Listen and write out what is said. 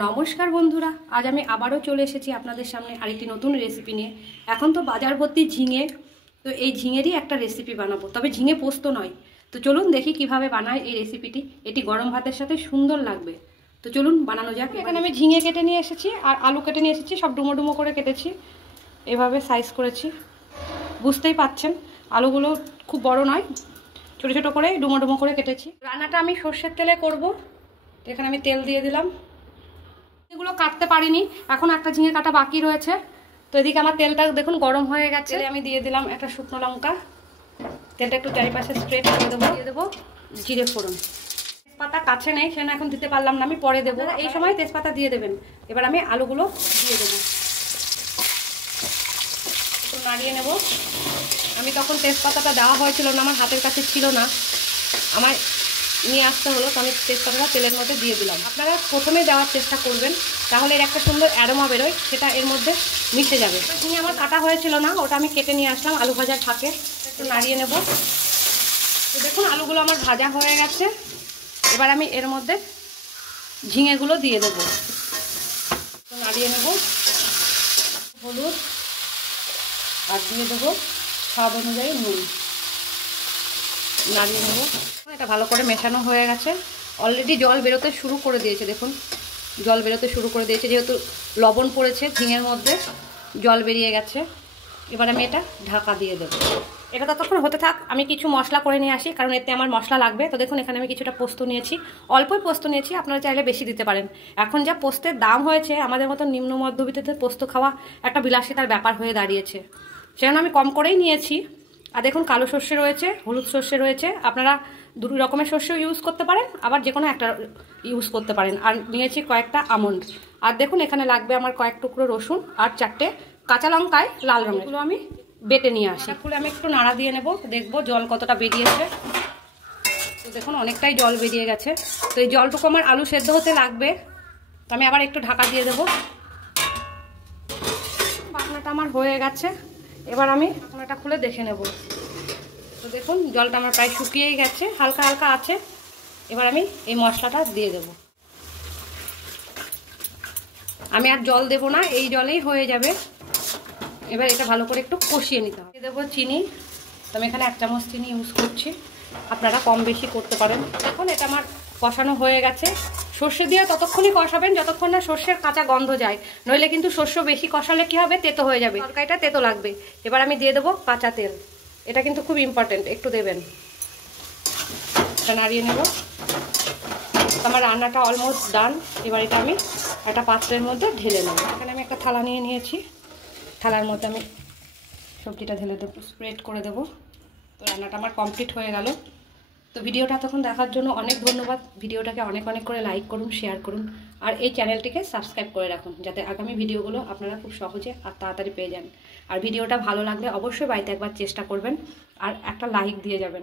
নমস্কার বন্ধুরা, আজ আমি আবারও চলে এসেছি আপনাদের সামনে আরেকটি নতুন রেসিপি নিয়ে। এখন তো বাজার ভর্তি ঝিঙে, তো এই ঝিঙেরই একটা রেসিপি বানাবো, তবে ঝিঙে পোস্ত নয়। তো চলুন দেখি কিভাবে বানায় এই রেসিপিটি। এটি গরম ভাতের সাথে সুন্দর লাগবে। তো চলুন বানানো যাক। এখানে আমি ঝিঙে কেটে নিয়ে এসেছি আর আলু কেটে নিয়ে এসেছি, সব ডুমো ডুমো করে কেটেছি, এভাবে সাইজ করেছি। বুঝতেই পাচ্ছেন আলুগুলো খুব বড় নয়, ছোটো ছোটো করে ডুমো ডুমো করে কেটেছি। রান্নাটা আমি সর্ষের তেলে করব। তো এখানে আমি তেল দিয়ে দিলাম। এগুলো কাটতে পারিনি, এখন একটা ঝিঙে কাটা বাকি রয়েছে। তো এদিকে আমার তেলটা দেখুন গরম হয়ে গেছে। আমি দিয়ে দিলাম একটা শুকনো লঙ্কা, তেলটা একটু চারিপাশে স্প্রেড করে দেবো। দিয়ে দেবো জিরে ফোড়ন। তেজপাতা কাছে নেই, সেটা এখন দিতে পারলাম না, আমি পরে দেবো। এই সময় তেজপাতা দিয়ে দেবেন। এবার আমি আলুগুলো দিয়ে দেবো, একটু নাড়িয়ে নেব। আমি তখন তেজপাতাটা দেওয়া হয়েছিল না, আমার হাতের কাছে ছিল না, আমার নিয়ে আসতে হলো, তো আমি তেজপাতাটা তেলের মধ্যে দিয়ে দিলাম। আপনারা প্রথমে দেওয়ার চেষ্টা করবেন, তাহলে এর একটা সুন্দর অ্যারোমা বেরোয়, সেটা এর মধ্যে মিশে যাবে। ঝিঙে আমার কাটা হয়েছিল না, ওটা আমি কেটে নিয়ে আসলাম আলু ভাজার ফাঁকে। একটু নাড়িয়ে নেব। তো দেখুন আলুগুলো আমার ভাজা হয়ে গেছে। এবার আমি এর মধ্যে ঝিঙেগুলো দিয়ে দেবো, একটু নাড়িয়ে নেব। হলুদ আর দিয়ে দেবো স্বাদ অনুযায়ী নুন। নাড়িয়ে নেব। এটা ভালো করে মেশানো হয়ে গেছে। অলরেডি জল বেরোতে শুরু করে দিয়েছে, দেখুন জল বেরোতে শুরু করে দিয়েছে, যেহেতু লবণ পড়েছে ঝিঙের মধ্যে জল বেরিয়ে গেছে। এবার আমি এটা ঢাকা দিয়ে দেবো। এটা ততক্ষণ হতে থাক, আমি কিছু মশলা করে নিয়ে আসি, কারণ এতে আমার মশলা লাগবে। তো দেখুন এখানে আমি কিছুটা পোস্ত নিয়েছি, অল্পই পোস্ত নিয়েছি, আপনারা চাইলে বেশি দিতে পারেন। এখন যা পোস্তের দাম হয়েছে, আমাদের মতো নিম্ন মধ্যবিত্ততে পোস্ত খাওয়া একটা বিলাসিতার ব্যাপার হয়ে দাঁড়িয়েছে, সেজন্য আমি কম করেই নিয়েছি। আর দেখুন কালো সর্ষে রয়েছে, হলুদ সর্ষে রয়েছে, আপনারা দুটো রকমের সর্ষে ইউজ করতে পারেন, আবার যে কোনো একটা ইউজ করতে পারেন। আর নিয়েছি কয়েকটা আমন্ড। আর দেখুন এখানে লাগবে আমার কয়েক টুকরো রসুন আর 4টে কাঁচা লঙ্কায় লাল রঙের, এগুলো আমি বেটে নিয়ে আসি। ফুলে আমি একটু নাড়া দিয়ে নেব, দেখবো জল কতটা বেরিয়েছে। তো দেখুন অনেকটাই জল বেরিয়ে গেছে। তো এই জলটুকু আমার আলু সেদ্ধ হতে লাগবে, তো আমি আবার একটু ঢাকা দিয়ে দেবো। বাটনাটা আমার হয়ে গেছে, এবার আমি ঢাকনাটা খুলে দেখে নেব। তো দেখুন জলটা আমার প্রায় শুকিয়েই গেছে, হালকা হালকা আছে। এবার আমি এই মশলাটা দিয়ে দেব। আমি আর জল দেব না, এই জলেই হয়ে যাবে। এবার এটা ভালো করে একটু কষিয়ে নিতে হবে। দিয়ে দেবো চিনি। তো আমি এখানে 1 চামচ চিনি ইউজ করছি, আপনারা কম বেশি করতে পারেন। দেখুন এটা আমার কষানো হয়ে গেছে। সর্ষে দিয়ে ততক্ষণই কষাবেন যতক্ষণ না সর্ষের কাঁচা গন্ধ যায়, নইলে কিন্তু সর্ষে বেশি কষালে কি হবে, তেতো হয়ে যাবে, তরকারিটা তেতো লাগবে। এবার আমি দিয়ে দেবো কাঁচা তেল, এটা কিন্তু খুব ইম্পর্টেন্ট, একটু দেবেন। এটা নাড়িয়ে নেব। আমার রান্নাটা অলমোস্ট ডান। এবার এটা আমি একটা পাত্রের মধ্যে ঢেলে নেব। এখানে আমি একটা থালা নিয়ে নিয়েছি, থালার মধ্যে আমি সবজিটা ঢেলে দেবো, স্প্রেড করে দেবো। তো রান্নাটা আমার কমপ্লিট হয়ে গেল। তো ভিডিওটা তখন দেখার জন্য অনেক ধন্যবাদ। ভিডিওটাকে অনেক অনেক করে লাইক করুন, শেয়ার করুন, আর এই চ্যানেলটিকে সাবস্ক্রাইব করে রাখুন, যাতে আগামী ভিডিওগুলো আপনারা খুব সহজে আর তাড়াতাড়ি পেয়ে যান। আর ভিডিওটা ভালো লাগলে অবশ্যই বাড়িতে একবার চেষ্টা করবেন আর একটা লাইক দিয়ে যাবেন।